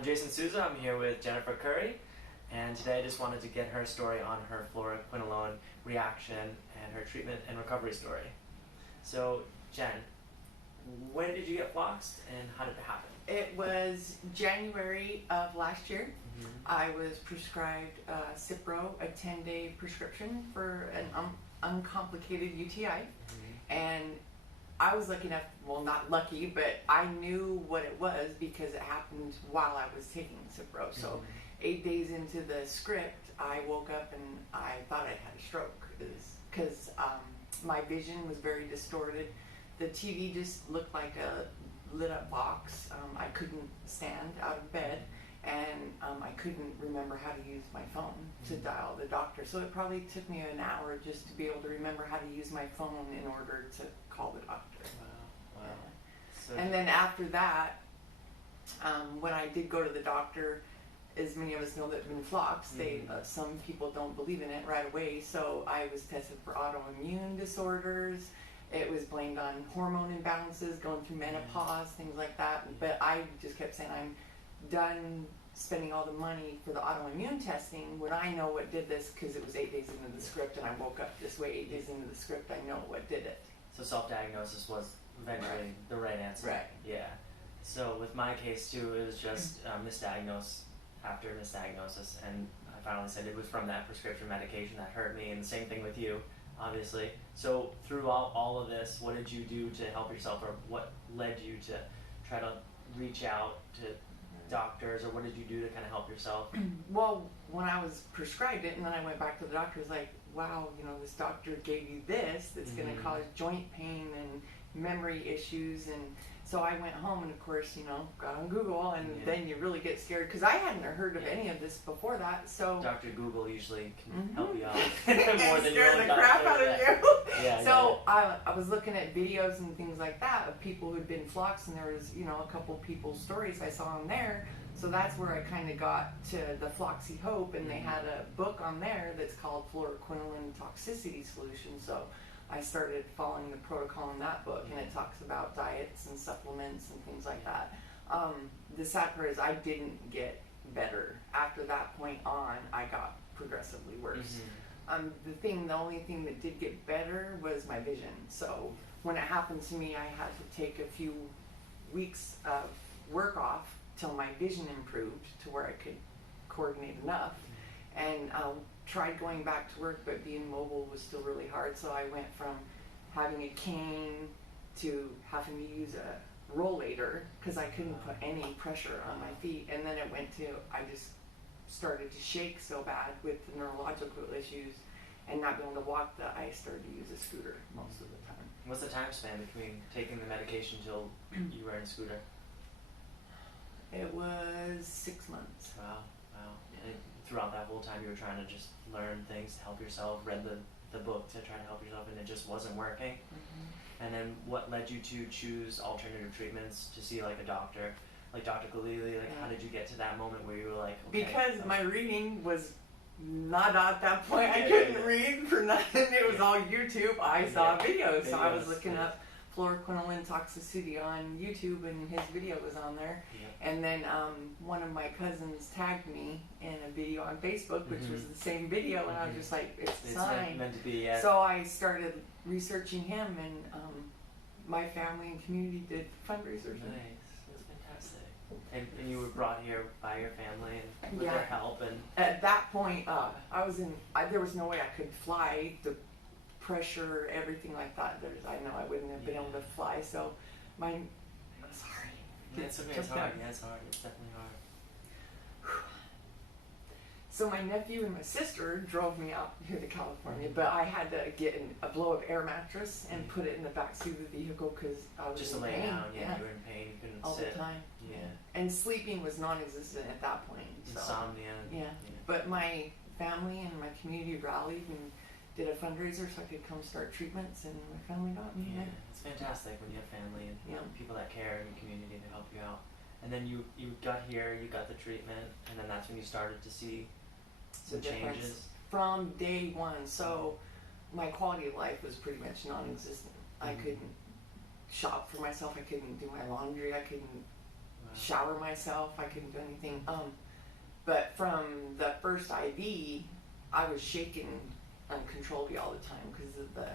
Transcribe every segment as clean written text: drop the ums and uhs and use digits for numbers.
I'm Jason Souza. I'm here with Jennifer Curry, and today I just wanted to get her story on her fluoroquinolone reaction and her treatment and recovery story. So, Jen, when did you get floxed and how did it happen? It was January of last year. I was prescribed Cipro, a 10-day prescription for an uncomplicated UTI. And I was lucky enough, well, not lucky, but I knew what it was because it happened while I was taking Cipro. So 8 days into the script, I woke up and I thought I had a stroke because my vision was very distorted. The TV just looked like a lit up box. I couldn't stand out of bed, and I couldn't remember how to use my phone to dial the doctor. So it probably took me an hour just to be able to remember how to use my phone in order to call the doctor. Wow. Yeah. So And then after that, when I did go to the doctor, as many of us know that have been floxed, some people don't believe in it right away. So I was tested for autoimmune disorders. It was blamed on hormone imbalances, going through menopause, things like that. But I just kept saying, I'm done spending all the money for the autoimmune testing when I know what did this, because it was 8 days into the script and I woke up this way 8 days into the script. I know what did it. So self-diagnosis was eventually the right answer. Right. Yeah. So with my case too, it was just misdiagnosed after misdiagnosis, and I finally said it was from that prescription medication that hurt me, and the same thing with you, obviously. So throughout all of this, what did you do to help yourself, or what led you to try to reach out to doctors, or what did you do to kind of help yourself? Well, when I was prescribed it and then I went back to the doctor, it was like, wow, you know, this doctor gave you this that's going to cause joint pain and memory issues. And so I went home and of course, you know, got on Google, and then you really get scared because I hadn't heard of any of this before that. So Dr. Google usually can help you out more than scare your own the crap doctor. out of you. Yeah, So I was looking at videos and things like that of people who'd been floxed, and there was, you know, a couple people's stories I saw on there. So that's where I kind of got to the Floxy Hope, and they had a book on there that's called Fluoroquinolone Toxicity Solution. So I started following the protocol in that book, and it talks about diets and supplements and things like that. The sad part is I didn't get better. After that point on, I got progressively worse. The only thing that did get better was my vision. So when it happened to me, I had to take a few weeks of work off till my vision improved to where I could coordinate enough, and tried going back to work, but being mobile was still really hard. So I went from having a cane to having to use a rollator because I couldn't put any pressure on my feet, and then it went to I just started to shake so bad with the neurological issues and not being able to walk that I started to use a scooter most of the time. What's the time span between taking the medication till you were in a scooter? It was 6 months. Wow. And throughout that whole time you were trying to just learn things to help yourself, read the book to try to help yourself, and it just wasn't working. And then what led you to choose alternative treatments to see like a doctor, like Dr. Ghalili? Like how did you get to that moment where you were like, okay, because my reading was not at that point. I couldn't read for nothing. It was all YouTube. I saw videos, so I was looking up Fluoroquinolone Toxicity on YouTube, and his video was on there. And then one of my cousins tagged me in a video on Facebook, which was the same video, and I was just like, it's a sign. Meant to be, yeah. So I started researching him, and my family and community did fundraisers. Nice, that's fantastic. And you were brought here by your family and with their help, and at that point, there was no way I could fly. The pressure, everything like that. I know I wouldn't have been able to fly. So sorry. It's okay. It's hard. Yeah, it's hard. It's definitely hard. So my nephew and my sister drove me out here to California, but I had to get a blow up air mattress and put it in the back seat of the vehicle because I was just in to lay pain. down. Yeah, you were in pain. You couldn't all sit the time. Yeah. And sleeping was non-existent at that point. So. Insomnia. Yeah. But my family and my community rallied and did a fundraiser so I could come start treatments, and my family got me. Yeah, it's fantastic when you have family and people that care in the community to help you out. And then you got here, you got the treatment, and then that's when you started to see some changes. From day one. So my quality of life was pretty much non-existent. I couldn't shop for myself. I couldn't do my laundry. I couldn't shower myself. I couldn't do anything. But from the first IV, I was shaking uncontrollably all the time because of the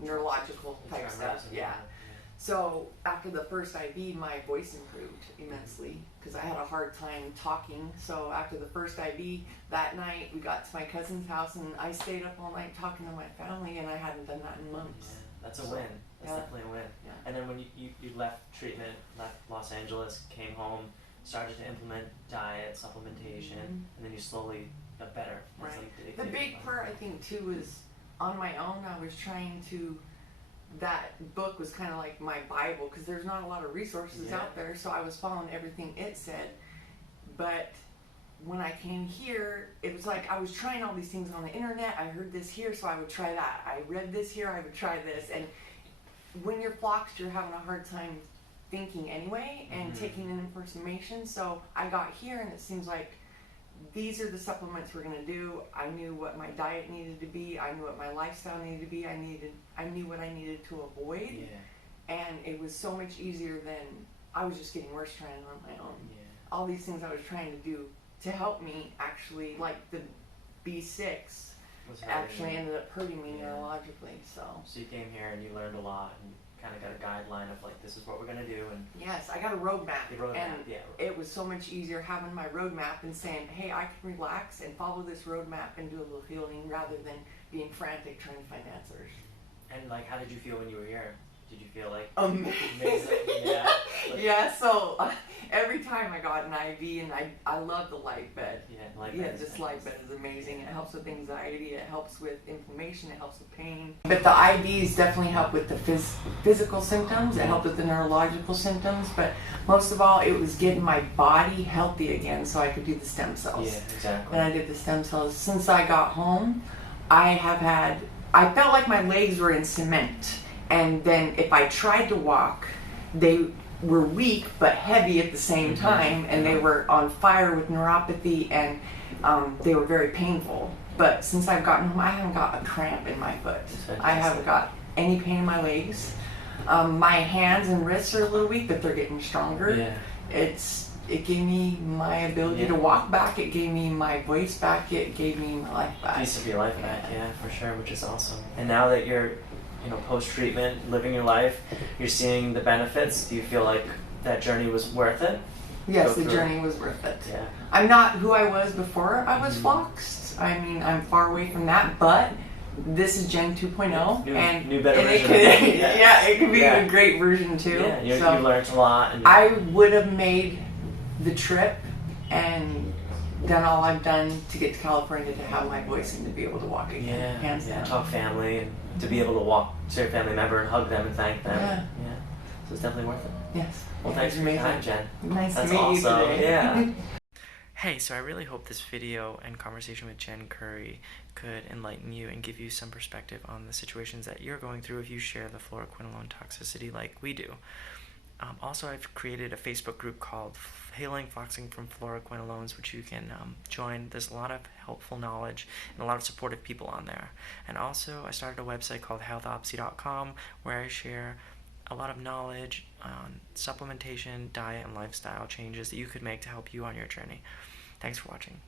neurological type stuff. Yeah. So after the first IV, my voice improved immensely because I had a hard time talking. So after the first IV, that night we got to my cousin's house and I stayed up all night talking to my family, and I hadn't done that in months. Yeah, that's a win. That's definitely a win. Yeah. And then when you left treatment, left Los Angeles, came home, started to implement diet, supplementation, and then you slowly got better. Right. Like the big part, I think, too, was on my own. I was trying to. That book was kind of like my Bible because there's not a lot of resources out there, so I was following everything it said. But when I came here, it was like I was trying all these things on the internet. I heard this here, so I would try that. I read this here, I would try this. And when you're floxed, you're having a hard time thinking anyway and taking in information. So I got here, and it seems like these are the supplements we're going to do. I knew what my diet needed to be. I knew what my lifestyle needed to be. I knew what I needed to avoid. Yeah. And it was so much easier than I was just getting worse trying on my own. Yeah. All these things I was trying to do to help me actually, like the B6, actually ended up hurting me neurologically. So you came here and you learned a lot and kind of got a guideline of like, this is what we're going to do. And yes, I got a roadmap. It was so much easier having my roadmap and saying, hey, I can relax and follow this roadmap and do a little healing rather than being frantic trying to find answers. And like, how did you feel when you were here? Did you feel like amazing? Yeah. Yeah. So every time I got an IV, and I love the light bed. This light bed is amazing. It helps with anxiety. It helps with inflammation. It helps with pain. But the IVs definitely help with the physical symptoms. It helped with the neurological symptoms. But most of all, it was getting my body healthy again, so I could do the stem cells. Yeah, exactly. And I did the stem cells. Since I got home, I felt like my legs were in cement. And then if I tried to walk, they were weak but heavy at the same time, and they were on fire with neuropathy, and they were very painful. But since I've gotten home, I haven't got a cramp in my foot. I haven't got any pain in my legs. My hands and wrists are a little weak, but they're getting stronger. Yeah. It gave me my ability to walk back. It gave me my voice back. It gave me my life back. Piece of your life back, yeah, for sure, which is awesome. And now that you're post-treatment, living your life, you're seeing the benefits. Do you feel like that journey was worth it? Yes, the journey was worth it. Yeah. I'm not who I was before I was floxed. I mean, I'm far away from that, but this is Jenn 2.0. New better version. It could be a great version too. Yeah, you learned a lot. And I would have made the trip and done all I've done to get to California to have my voice and to be able to walk again. Hands down. Talk family and to be able to walk to your family member and hug them and thank them. Yeah. So it's definitely worth it. Yes. Well, thanks for your time, Jenn. Nice to meet you today. Yeah. Hey, so I really hope this video and conversation with Jenn Curry could enlighten you and give you some perspective on the situations that you're going through if you share the fluoroquinolone toxicity like we do. Also, I've created a Facebook group called Healing Floxing from Fluoroquinolones, which you can join. There's a lot of helpful knowledge and a lot of supportive people on there. And also, I started a website called healthopsy.com where I share a lot of knowledge on supplementation, diet, and lifestyle changes that you could make to help you on your journey. Thanks for watching.